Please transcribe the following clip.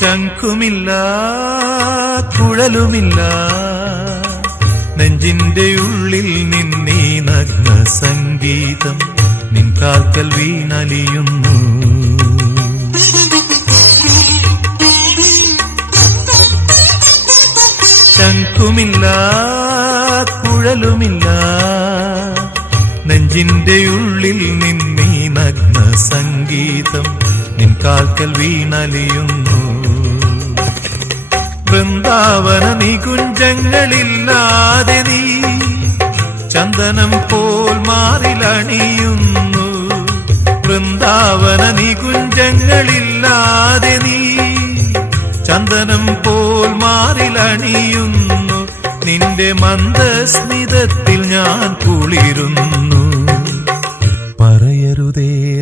ശംഖുമില്ല കുഴലുമില്ല നെഞ്ചിന്റെ ഉള്ളിൽ നിന്നീ നഗ്ന സംഗീതം നിൻ കാൽക്കൽ വീണലിയുന്നു. ശംഖുമില്ല കുഴലുമില്ല നെഞ്ചിന്റെ ഉള്ളിൽ നിന്നീ നഗ്ന സംഗീതം നിൻ കാൽക്കൽ വീണലിയുന്നു. വൃന്ദാവന നികുഞ്ചങ്ങളില്ലാതെ നീ ചന്ദനം പോൽ മാറിലണിയുന്നു. വൃന്ദാവന നികുഞ്ചങ്ങളില്ലാതെ നീ ചന്ദനം പോൽ മാറിലണിയുന്നു. നിന്റെ മന്ദസ്മിതത്തിൽ ഞാൻ കുളിരുന്നു. പറയരുതേ